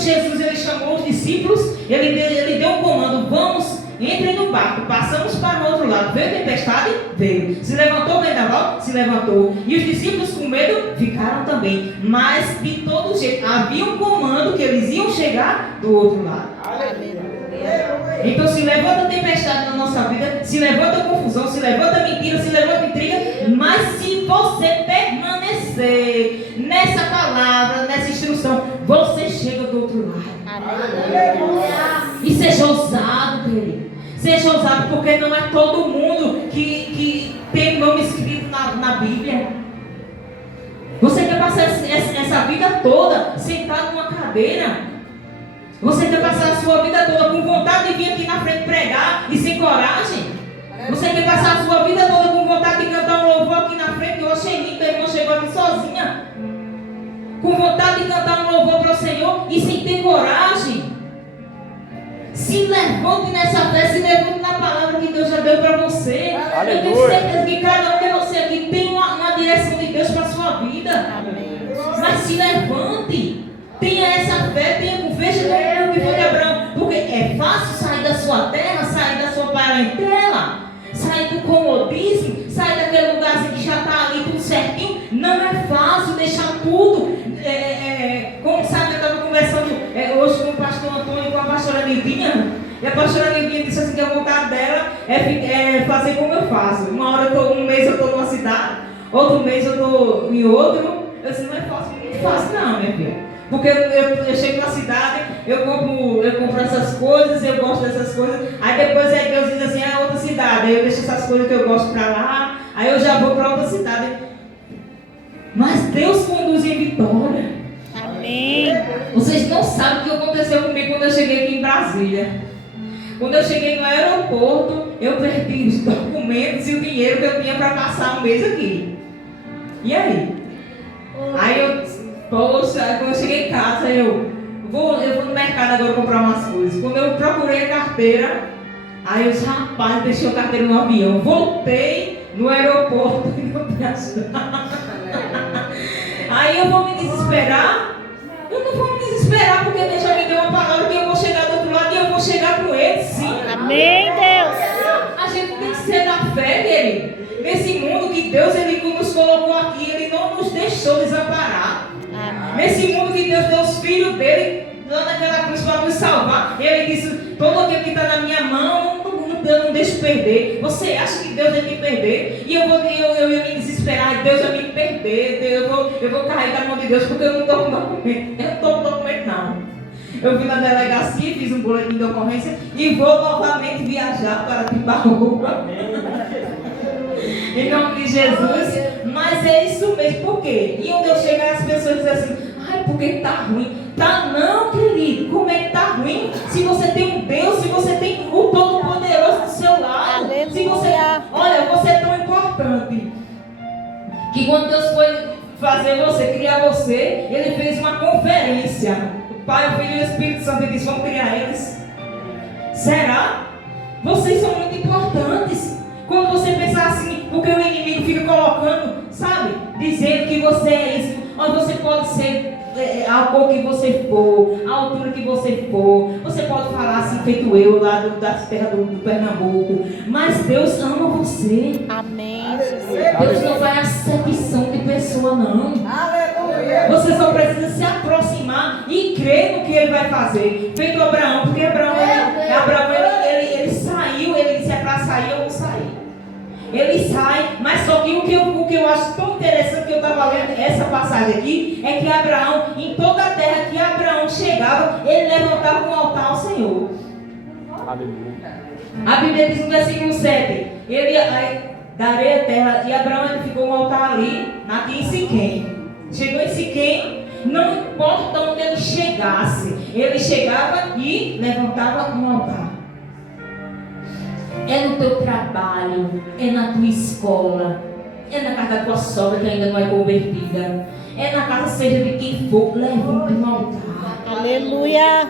Jesus ele chamou os discípulos, ele deu um comando: vamos, entrem no barco, passamos para o outro lado. Veio tempestade? Veio. Se levantou o vendaval? Se levantou. E os discípulos com medo ficaram também. Mas de todo jeito havia um comando que eles iam chegar do outro lado. Então se levanta tempestade na nossa vida, se levanta confusão, se levanta mentira, se levanta intriga, mas se você permanecer nessa palavra, nessa instrução, você chega do outro lado. E seja ousado, querido. Seja ousado, porque não é todo mundo que tem nome escrito na Bíblia. Você quer passar essa vida toda sentado numa cadeira? Você quer passar a sua vida toda com vontade de vir aqui na frente pregar e sem coragem? Você quer passar a sua vida toda com vontade de cantar um louvor aqui na frente? Eu achei lindo, a irmã chegou aqui sozinha. Com vontade de cantar um louvor para o Senhor e sem ter coragem. Se levante nessa fé, se levante na palavra que Deus já deu para você. Aleluia. Eu tenho certeza que cada um de você aqui tem uma direção de Deus para a sua vida. Amém. Mas se levante. Tenha essa fé, veja como que foi de Abraão. Porque é fácil sair da sua terra, sair da sua parentela, sair do comodismo, sair daquele lugarzinho que já está ali tudo certinho. Não é fácil deixar tudo. Como sabe, eu estava conversando hoje com o pastor Antônio e com a pastora Livinha. E a pastora Livinha disse assim que a vontade dela é fazer como eu faço. Um mês eu estou numa cidade, outro mês eu estou em outro. Eu disse, não é fácil, muito fácil não, minha filha. Porque eu chego na cidade, eu compro essas coisas, eu gosto dessas coisas. Aí depois Deus diz assim, é outra cidade. Aí eu deixo essas coisas que eu gosto para lá. Aí eu já vou para outra cidade. Mas Deus conduz em vitória. Amém. Vocês não sabem o que aconteceu comigo quando eu cheguei aqui em Brasília. Quando eu cheguei no aeroporto, eu perdi os documentos e o dinheiro que eu tinha para passar um mês aqui. E aí? Poxa, quando eu cheguei em casa, eu vou no mercado agora comprar umas coisas. Quando eu procurei a carteira, aí eu disse, rapaz, deixei a carteira no avião. Voltei no aeroporto e não me ajudar. Aí eu vou me desesperar? Eu não vou me desesperar, porque Deus já me deu uma palavra que eu vou chegar do outro lado e eu vou chegar com ele, sim. Amém, Deus. A gente tem que ser da fé, querido. Nesse mundo que Deus ele nos colocou aqui, Ele não nos deixou desamparar. Nesse mundo que Deus deu os filhos dele lá naquela cruz para nos salvar, Ele disse, todo aquele que está na minha mão, eu não deixo perder. Você acha que Deus vai me perder? E eu ia me desesperar, Deus vai me perder, eu vou carregar a mão de Deus porque eu não estou com documento. Eu não estou com documento não. Eu vim na delegacia, fiz um boletim de ocorrência e vou novamente viajar para Timbaúba. Em nome de Jesus. Mas é isso mesmo. Por quê? E onde eu chegar as pessoas dizem assim, ai, porque está ruim. Tá não, querido. Como é que está ruim? Se você tem um Deus, se você tem o Todo-Poderoso do seu lado. Aleluia. Se você, olha, você é tão importante que quando Deus foi fazer você, criar você, Ele fez uma conferência. O Pai, o Filho e o Espírito Santo disse, vamos criar eles. Será? Vocês são muito importantes. Quando você pensar assim, porque o inimigo fica colocando, sabe, dizendo que você é isso, ou você pode ser a cor que você for, a altura que você for, você pode falar assim, feito eu, lá das terras do Pernambuco, mas Deus ama você. Amém. Deus não vai acepção de pessoa, não. Aleluia. Você só precisa se aproximar e crer no que Ele vai fazer. Feito Abraão, porque Abraão ele saiu, ele disse, é para sair, eu vou sair. Ele sai, mas só que o que eu acho tão interessante que eu estava lendo essa passagem aqui, é que Abraão, em toda a terra que Abraão chegava, ele levantava um altar ao Senhor. Aleluia. A Bíblia diz no versículo 7, darei a terra, e Abraão ele ficou um altar ali, aqui em Siquém. Chegou em Siquém, não importa onde ele chegasse, ele chegava e levantava um altar. É no teu trabalho, é na tua escola, é na casa da tua sogra que ainda não é convertida, é na casa seja de quem for, levanta um altar. Aleluia.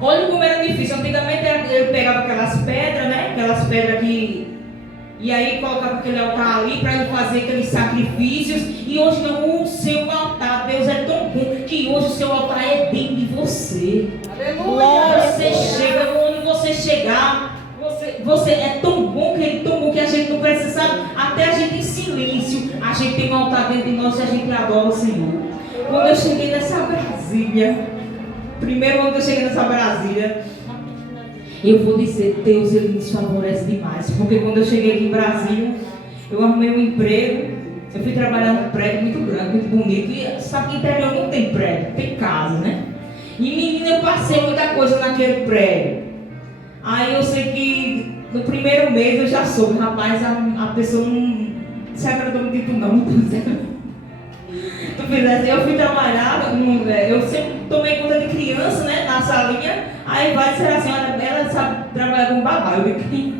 Olha como era difícil. Antigamente ele pegava aquelas pedras, né? Aquelas pedras que... E aí colocava aquele altar ali para ele fazer aqueles sacrifícios. E hoje não, o seu altar, Deus é tão bom que você. Glória. Você chega, onde você chegar, você é tão bom que a gente não precisa, sabe? Até a gente em silêncio, a gente tem um altar dentro de nós e a gente adora o Senhor. Quando eu cheguei nessa Brasília, primeiro ano que eu cheguei nessa Brasília, eu vou dizer, Deus, Ele nos favorece demais. Porque quando eu cheguei aqui em Brasília, eu arrumei um emprego, eu fui trabalhar num prédio muito grande, muito bonito. E sabe que interior não tem prédio, tem casa, né? E menina, eu passei muita coisa naquele prédio. Aí eu sei que no primeiro mês eu já soube, rapaz, a pessoa não se agradou muito não. Tu fizesse, eu fui trabalhar, eu sempre tomei conta de criança, né, na salinha. Aí vai dizer assim, olha, ela sabe trabalhar com babá. Eu digo,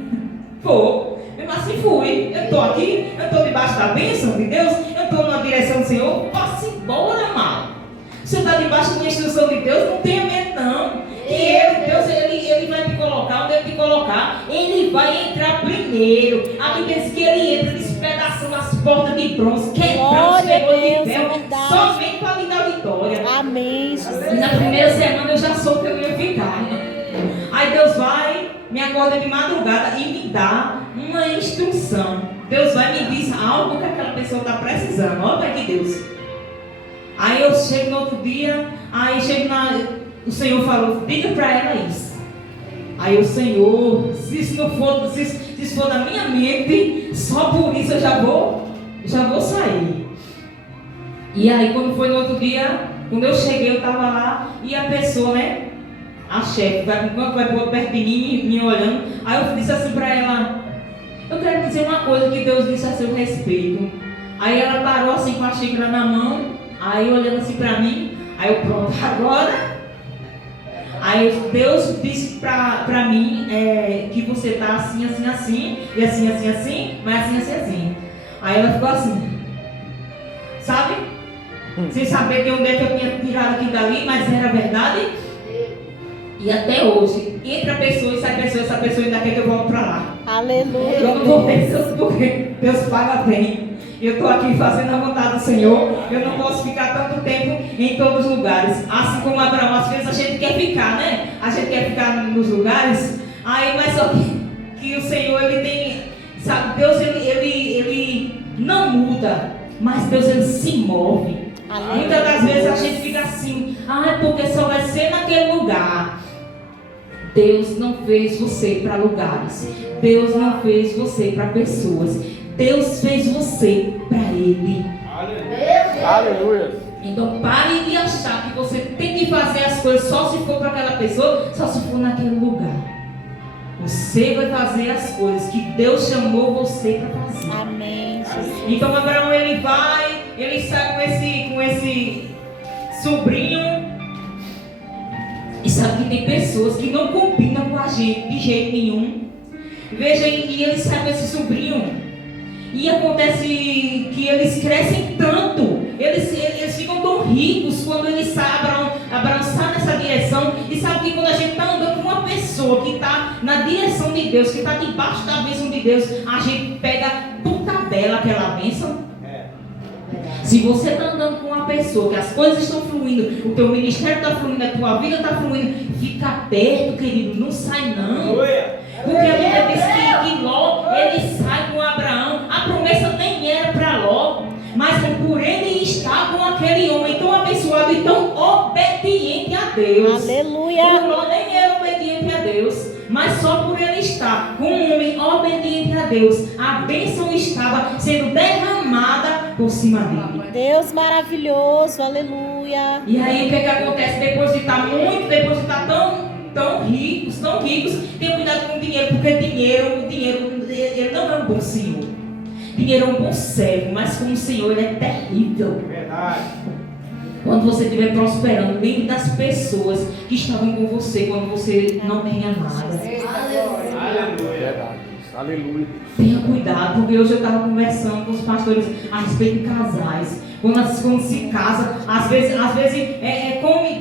pô, eu assim fui. Eu estou aqui, eu estou debaixo da bênção de Deus, eu estou na direção do Senhor, passe embora, amado. Você está debaixo da instrução de Deus, não tenha medo não. Que Deus, ele vai te colocar onde Ele te colocar. Ele vai entrar primeiro. A Bíblia diz que Ele entra despedaçando as portas de bronze, quebrando os ferrolhos de ferro, somente para lhe dar vitória. Amém, Jesus. E na primeira semana eu já soube que eu ia ficar, né? Aí Deus vai, me acorda de madrugada e me dá uma instrução. Deus vai e me diz algo que aquela pessoa está precisando. Olha para que Deus. Aí eu chego no outro dia, aí chego o Senhor falou, diga para ela isso. Aí o Senhor, se isso for da minha mente, só por isso eu já vou sair. E aí quando foi no outro dia, quando eu cheguei, eu estava lá e a pessoa, né, a chefe, enquanto vai pôr perto de mim, me olhando, aí eu disse assim para ela, eu quero dizer uma coisa que Deus disse a seu respeito. Aí ela parou assim com a xícara na mão, aí olhando assim para mim, aí eu pronto, agora. Aí Deus disse pra mim que você tá assim, assim, assim, e assim, assim, assim, mas assim, assim, assim. Aí ela ficou assim, sabe? Sem saber de onde é que eu tinha tirado aquilo dali, mas era verdade. E até hoje, entra a pessoa e sai a pessoa, essa pessoa ainda quer que eu volte pra lá. Aleluia. Eu não vou pensando porque Deus paga bem. Eu estou aqui fazendo a vontade do Senhor. Eu não posso ficar tanto tempo em todos os lugares. Assim como Abraão, às vezes a gente quer ficar, né? A gente quer ficar nos lugares. Aí, mas só que o Senhor, Ele tem, sabe, Deus, Ele não muda, mas Deus, Ele se move. Muitas das vezes a gente fica assim, porque só vai ser naquele lugar. Deus não fez você para lugares. Deus não fez você para pessoas. Deus fez você para Ele. Aleluia. Então pare de achar que você tem que fazer as coisas só se for para aquela pessoa, só se for naquele lugar. Você vai fazer as coisas que Deus chamou você para fazer. Amém, Jesus. Então Abraão, ele sai com esse sobrinho. E sabe que tem pessoas que não combinam com a gente de jeito nenhum. Veja, e ele sai com esse sobrinho. E acontece que eles crescem tanto, eles ficam tão ricos quando eles saem. Abraão sai nessa direção. E sabe que quando a gente está andando com uma pessoa que está na direção de Deus, que está debaixo da bênção de Deus, a gente pega por tabela aquela bênção. Se você está andando com uma pessoa que as coisas estão fluindo, o teu ministério está fluindo, a tua vida está fluindo, fica perto, querido, não sai não. Porque a Bíblia diz que Ló, ele sai com Abraão. A promessa nem era para Ló, mas por ele estar com aquele homem tão abençoado e tão obediente a Deus. Aleluia. O Ló nem era obediente a Deus, mas só por ele estar com um homem obediente a Deus, a bênção estava sendo derramada por cima dele. Deus maravilhoso, aleluia. E aí o que acontece? Depois de estar tão ricos, tenha cuidado com o dinheiro, porque o dinheiro ele não é um bom senhor. Dinheiro é um bom servo, mas como Senhor ele é terrível. Verdade. Quando você estiver prosperando, lembre das pessoas que estavam com você quando você não tinha nada. Aleluia. Verdade. Aleluia. Tenha cuidado, porque hoje eu estava conversando com os pastores a respeito de casais. Quando se casa, às vezes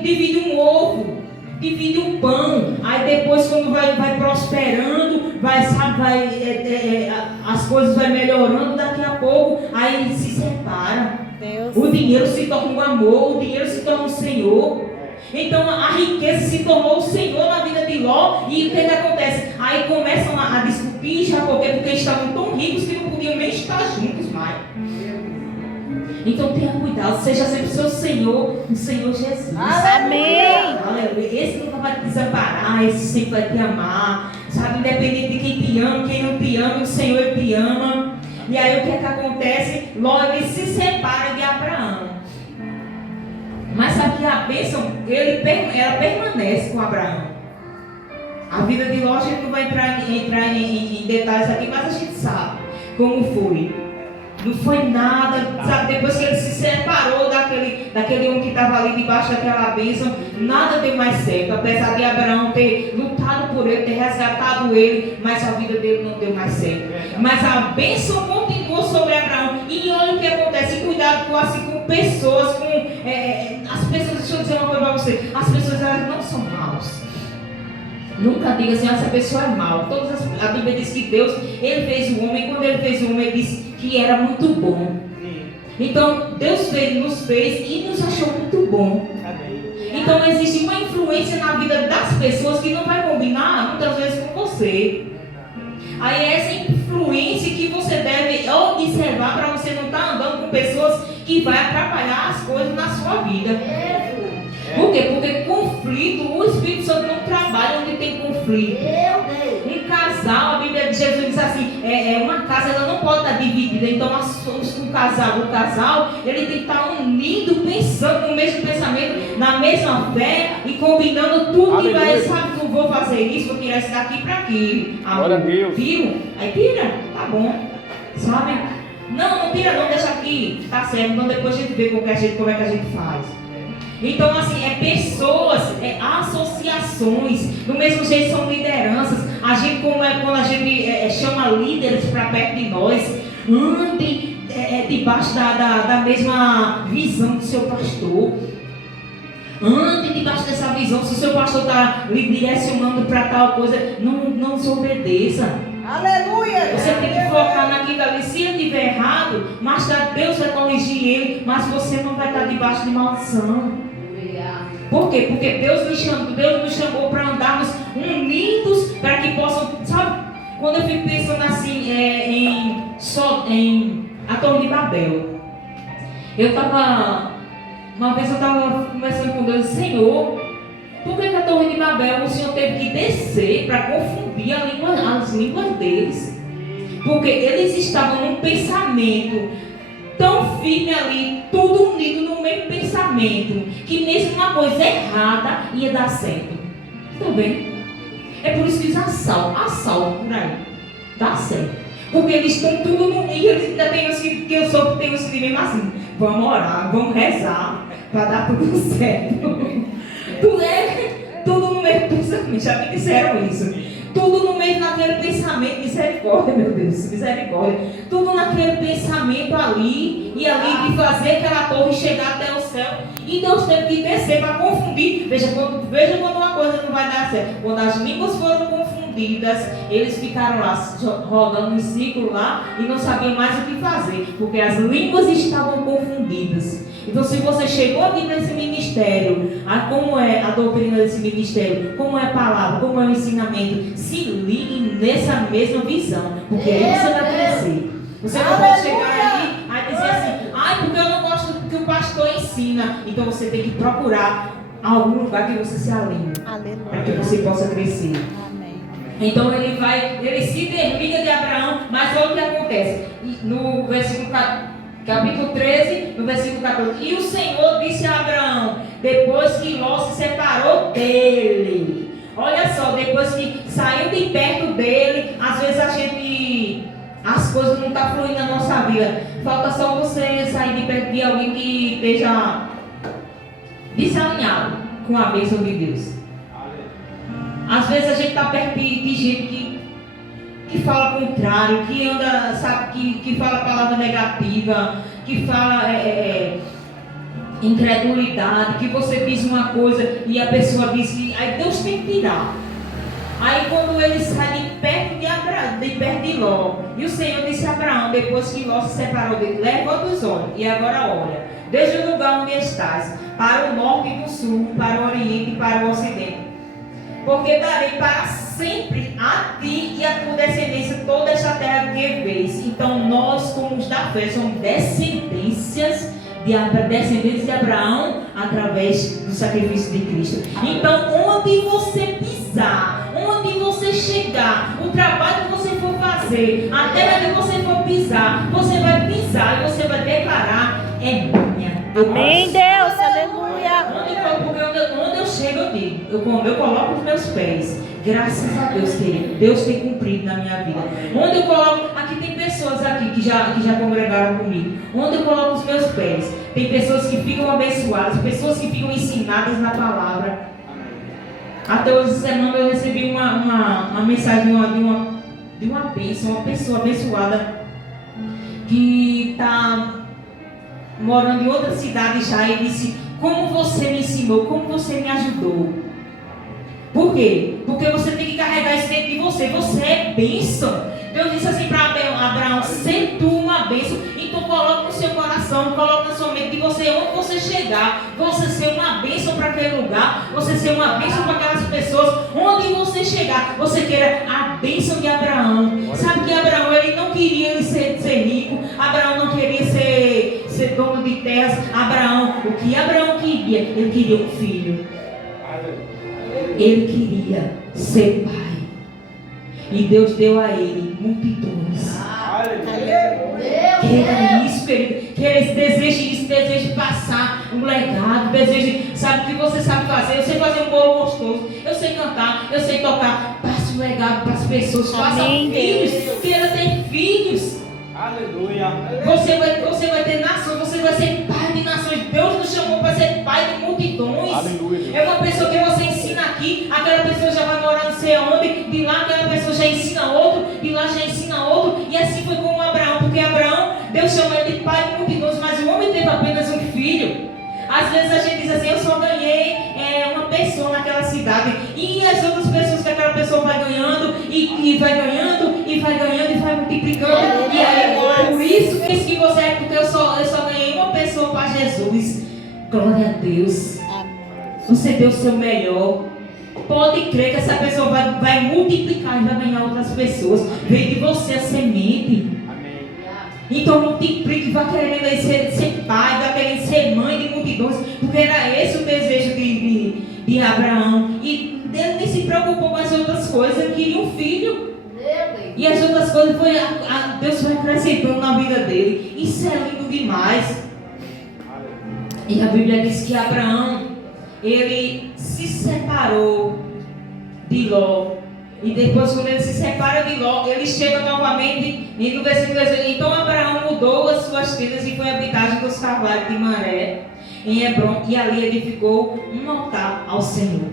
divide um ovo, divide um pão. Aí depois quando vai prosperando, as coisas vai melhorando, daqui a pouco, aí se separa. Deus. O dinheiro se torna um amor, o dinheiro se torna um Senhor. Então a riqueza se tornou o Senhor na vida de Ló. E o que acontece? Aí começam a discutir, já porque eles estavam tão ricos que não podiam nem estar juntos mais. Então tenha cuidado, seja sempre o seu Senhor, o Senhor Jesus. Amém. Aleluia. Esse nunca vai te desamparar, esse sempre vai te amar. Sabe, independente de quem te ama, quem não te ama, o Senhor te ama. E aí o que é que acontece? Ló ele se separa de Abraão. Mas sabe que a bênção, ela permanece com Abraão. A vida de Ló, a gente não vai entrar em detalhes aqui, mas a gente sabe como foi. Não foi nada, sabe? Depois que ele se separou daquele homem que estava ali debaixo daquela bênção, nada deu mais certo. Apesar de Abraão ter lutado por ele, ter resgatado ele, mas a vida dele não deu mais certo. Mas a bênção continuou sobre Abraão. E olha o que acontece, cuidado com pessoas, as pessoas, deixa eu dizer uma coisa para você, as pessoas elas não são maus. Nunca diga assim, essa pessoa é mau. A Bíblia diz que Deus, ele fez o homem, e quando ele fez o homem, ele disse que era muito bom. Então, Deus nos fez e nos achou muito bom. Então, existe uma influência na vida das pessoas que não vai combinar muitas vezes com você. Aí é essa influência que você deve observar para você não estar andando com pessoas que vai atrapalhar as coisas na sua vida. Por quê? Porque conflito, o Espírito Santo não trabalha onde tem conflito. Um casal, a Bíblia de Jesus diz assim, uma casa ela não pode estar dividida. Então o casal, ele tem que estar unido, pensando no mesmo pensamento, na mesma fé e combinando tudo que vai, sabe, não vou fazer isso, vou tirar isso daqui para aqui. Glória a Deus. Tiro? Aí tira, tá bom. Sabe? Não tira não, deixa aqui. Tá certo, então depois a gente vê como é que a gente faz. Então, assim, pessoas, associações, do mesmo jeito são lideranças. A gente, quando a gente chama líderes para perto de nós, ande debaixo da mesma visão do seu pastor. Ande debaixo dessa visão. Se o seu pastor está lhe direcionando para tal coisa, não desobedeça. Aleluia! Você tem que focar naquilo ali. Se ele estiver errado, mais tarde Deus vai corrigir ele, mas você não vai estar debaixo de maldição. Por quê? Porque Deus nos chamou para andarmos unidos, para que possam, sabe? Quando eu fico pensando assim, em a Torre de Babel, uma vez eu estava conversando com Deus, Senhor, por que a Torre de Babel o Senhor teve que descer para confundir as línguas deles? Porque eles estavam num pensamento tão firme ali, tudo unido no mesmo pensamento, que mesmo uma coisa errada ia dar certo. Estão vendo? É por isso que diz assalto por aí. Dá certo. Porque eles estão tudo no. E eles ainda tem os que eu sou, tem os que mesmo assim. Vamos orar, vamos rezar, para dar tudo certo. Tudo no mesmo pensamento. Já me disseram isso. Tudo no meio naquele pensamento, misericórdia, meu Deus, misericórdia. Tudo naquele pensamento ali, e ali de fazer aquela torre chegar até o céu. E Deus teve que descer para confundir. Veja quando uma coisa não vai dar certo. Quando as línguas foram confundidas, eles ficaram lá rodando em círculo lá e não sabiam mais o que fazer, porque as línguas estavam confundidas. Então, se você chegou aqui nesse ministério, como é a doutrina desse ministério, como é a palavra, como é o ensinamento, se ligue nessa mesma visão, porque aí você vai crescer. Você não pode chegar aí e dizer assim, porque eu não gosto do que o pastor ensina. Então você tem que procurar algum lugar que você se alinhe, para que você possa crescer. Amém. Então ele se desliga de Abraão, mas olha o que acontece. No versículo capítulo 13, no versículo 14. E o Senhor disse a Abraão, depois que Ló se separou dele. Olha só, depois que saiu de perto dele, às vezes as coisas não estão fluindo na nossa vida. Falta só você sair de perto de alguém que esteja desalinhado com a bênção de Deus. Às vezes a gente está perto de gente que fala contrário, que anda, sabe, que fala palavra negativa, que fala incredulidade, que você diz uma coisa e a pessoa diz que aí Deus tem que tirar. Aí quando ele sai de perto de Ló, e o Senhor disse a Abraão, depois que Ló se separou dele, levanta os olhos e agora olha. desde o lugar onde estás, para o norte e do sul, para o oriente e para o ocidente. Porque darei para sempre a ti e a tua descendência toda esta terra que vês. Então nós, como os da fé, somos descendências de Abraão através do sacrifício de Cristo. Então onde você pisar, onde você chegar, o trabalho que você for fazer, a terra que você for pisar, você vai pisar e você vai declarar: é minha. Amém, Deus, aleluia. Onde eu chego, eu digo, quando eu coloco os meus pés, graças a Deus, querido, Deus tem cumprido na minha vida. Onde eu coloco, aqui tem pessoas aqui que já congregaram comigo. Onde eu coloco os meus pés, tem pessoas que ficam abençoadas, pessoas que ficam ensinadas na palavra. Até hoje, semana, eu recebi uma mensagem de uma bênção, uma pessoa abençoada que está morando em outra cidade já, e disse: como você me ensinou, como você me ajudou. Por quê? Porque você tem que carregar isso dentro de você. Você é bênção. Deus disse assim para Abraão: sê tu uma bênção. Então coloque no seu coração, coloque na sua mente, de você, onde você chegar, você ser uma bênção para aquele lugar, você ser uma bênção para aquelas pessoas. Onde você chegar, você queira a bênção de Abraão. Sabe que Abraão, ele não queria ser rico. Abraão não queria ser dono de terras. Abraão, o que Abraão queria? Ele queria um filho. Ele queria ser pai. E Deus deu a ele multidões. Queira isso, querido. Queira, deseje isso, deseje passar um legado, deseje, sabe o que você sabe fazer? Eu sei fazer um bolo gostoso, eu sei cantar, eu sei tocar. Passe um legado para as pessoas, faça filhos, queira ter filhos. Aleluia. Você vai ter nações, você vai ser pai de nações. Deus nos chamou para ser pai de multidões. Aleluia. É uma pessoa que você ensina aqui, aquela pessoa já vai morar não sei onde, de lá aquela pessoa já ensina outro, de lá já ensina outro. E assim foi com Abraão, porque Abraão, Deus chamou ele de pai de multidões, mas o homem teve apenas um filho. Às vezes a gente diz assim: eu só ganhei uma pessoa naquela cidade. E as outras pessoas que aquela pessoa vai ganhando, e vai ganhando, e vai ganhando, e vai multiplicando. E aí, por isso que você é, porque eu só ganhei uma pessoa para Jesus. Glória a Deus. Você deu o seu melhor. Pode crer que essa pessoa vai multiplicar e vai ganhar outras pessoas. Vem de você a semente. Então multiplique, vai querendo aí ser pai, vai querendo ser mãe de multidões, porque era esse o desejo de Abraão. E ele nem se preocupou com as outras coisas, ele queria um filho. E as outras coisas Deus foi acrescentando na vida dele. Isso é lindo demais. E a Bíblia diz que Abraão, ele se separou de Ló. E depois, quando ele se separa de Ló, ele chega novamente, e no versículo 18: então Abraão mudou as suas tendas e foi à habitagem dos cavalos de Maré, em Hebrom, e ali edificou um altar ao Senhor.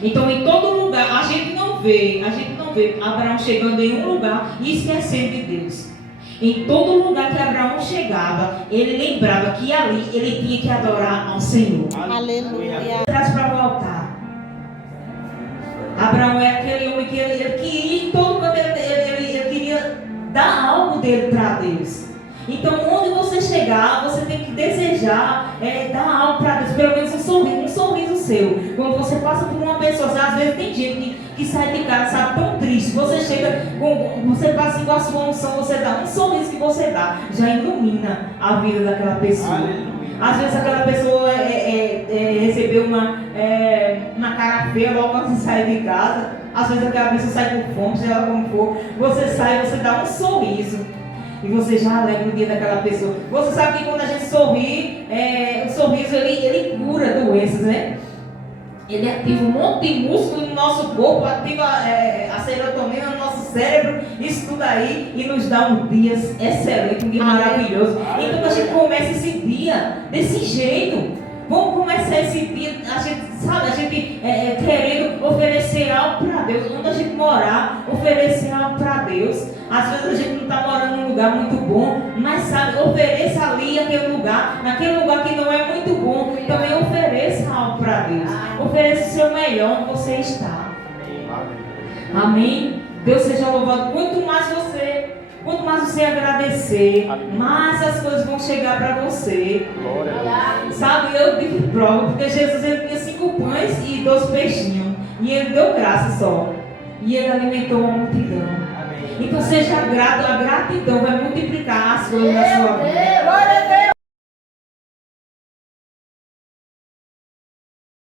Então, em todo lugar, a gente não vê Abraão chegando em um lugar e esquecendo de Deus. Em todo lugar que Abraão chegava, ele lembrava que ali ele tinha que adorar ao Senhor. Aleluia. Traz para o altar. Abraão é aquele homem que ele queria, em todo canto ele queria dar algo dele para Deus. Então, onde você chegar, você tem que desejar dar algo para Deus, pelo menos um sorriso seu. Quando você passa por uma pessoa, às vezes tem gente que sai de casa, sabe, tão triste. Você chega, você passa igual a sua unção, você dá um sorriso que você dá, já ilumina a vida daquela pessoa. Aleluia. Às vezes aquela pessoa recebeu uma cara feia logo quando você sai de casa. Às vezes aquela pessoa sai com fome, seja ela como for. Você sai, você dá um sorriso. E você já alegra o dia daquela pessoa. Você sabe que quando a gente sorri, o sorriso ele cura doenças, né? Ele ativa um monte de músculo no nosso corpo, ativa a serotonina no nosso cérebro, isso tudo aí, e nos dá um dia excelente, um dia maravilhoso. Então a gente começa esse dia desse jeito. Vamos começar esse dia, a gente querendo oferecer algo para Deus. Onde a gente morar, oferecer algo para Deus. Às vezes a gente não está morando num lugar muito bom, mas sabe, ofereça ali aquele lugar, naquele lugar que não é muito bom, também ofereça algo para Deus. Ofereça o seu melhor onde você está. Amém? Deus seja louvado. Quanto mais você Quanto mais você agradecer, Aleluia. mais as coisas vão chegar para você. Glória a Deus. Sabe, eu digo prova, porque Jesus ele tinha 5 pães e 2 peixinhos. E ele deu graça só. E ele alimentou uma multidão. Então seja grato, a gratidão vai multiplicar as coisas na sua vida. Glória a Deus.